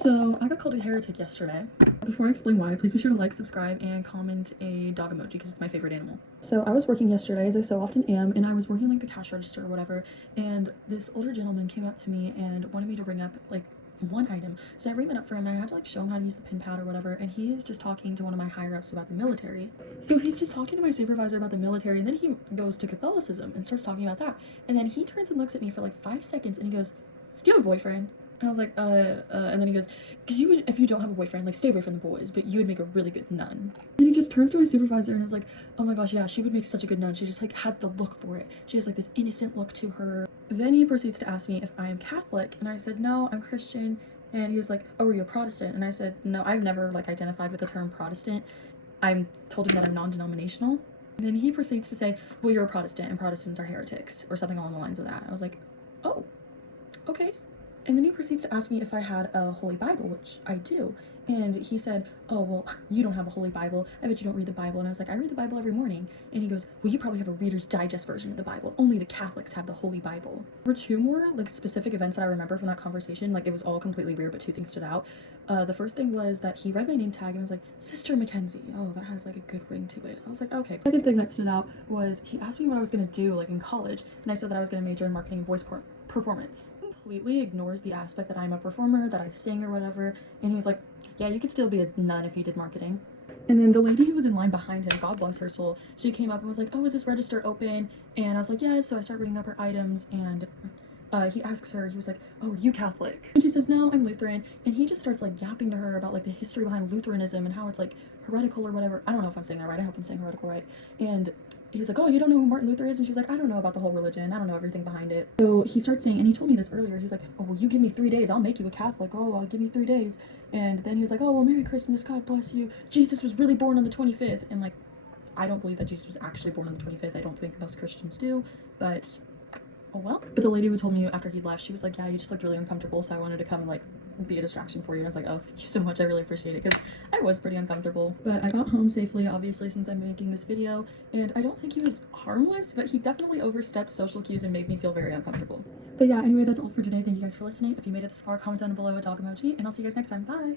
So I got called a heretic yesterday. Before I explain why, please be sure to like, subscribe, and comment a dog emoji because it's my favorite animal. So I was working yesterday, as I so often am, and I was working like the cash register or whatever, and this older gentleman came up to me and wanted me to ring up like one item. So I ring that up for him and I had to like show him how to use the pin pad or whatever, and he is just talking to one of my higher ups about the military. So he's just talking to my supervisor about the military, and then he goes to Catholicism and starts talking about that. And then he turns and looks at me for like 5 seconds and he goes, "Do you have a boyfriend?" And I was like, and then he goes, "Because you would, if you don't have a boyfriend, like, stay away from the boys, but you would make a really good nun." And he just turns to my supervisor and is like, "Oh my gosh, yeah, she would make such a good nun. She just, like, has the look for it. She has, like, this innocent look to her." Then he proceeds to ask me if I am Catholic, and I said, "No, I'm Christian." And he was like, "Oh, are you a Protestant?" And I said, "No, I've never, like, identified with the term Protestant. I told him that I'm non-denominational." And then he proceeds to say, "Well, you're a Protestant, and Protestants are heretics," or something along the lines of that. I was like, "Oh, okay." And then he proceeds to ask me if I had a Holy Bible, which I do. And he said, "Oh, well, you don't have a Holy Bible. I bet you don't read the Bible." And I was like, "I read the Bible every morning." And he goes, "Well, you probably have a Reader's Digest version of the Bible. Only the Catholics have the Holy Bible." There were two more like specific events that I remember from that conversation. Like, it was all completely weird, but two things stood out. The first thing was that he read my name tag and was like, "Sister Mackenzie." Oh, that has like a good ring to it. I was like, okay. Second thing that stood out was he asked me what I was going to do like in college. And I said that I was going to major in marketing and voice performance. Completely ignores the aspect that I'm a performer, that I sing or whatever, and he was like, "Yeah, you could still be a nun if you did marketing." And then the lady who was in line behind him, God bless her soul, she came up and was like, "Oh, is this register open?" And I was like, "Yeah." So I started ringing up her items, and he asks her, he was like, "Oh, are you Catholic?" And she says, "No, I'm Lutheran." And he just starts like yapping to her about like the history behind Lutheranism and how it's like heretical or whatever. I don't know if I'm saying that right. I hope I'm saying heretical right. And he was like, "Oh, you don't know who Martin Luther is?" And she's like, "I don't know about the whole religion. I don't know everything behind it." So he starts saying, and he told me this earlier, he was like, "Oh, well, you give me 3 days, I'll make you a Catholic. Oh, I'll give you 3 days." And then he was like, "Oh, well, Merry Christmas, God bless you. Jesus was really born on the 25th. And like, I don't believe that Jesus was actually born on the 25th. I don't think most Christians do, but oh well. But the lady who told me after he left, she was like, "Yeah, you just looked really uncomfortable, so I wanted to come and like be a distraction for you." And I was like, "Oh, thank you so much. I really appreciate it," because I was pretty uncomfortable. But I got home safely, obviously, since I'm making this video, and I don't think he was harmless, but he definitely overstepped social cues and made me feel very uncomfortable. But yeah, anyway, that's all for today. Thank you guys for listening. If you made it this far, comment down below a dog emoji, and I'll see you guys next time. Bye!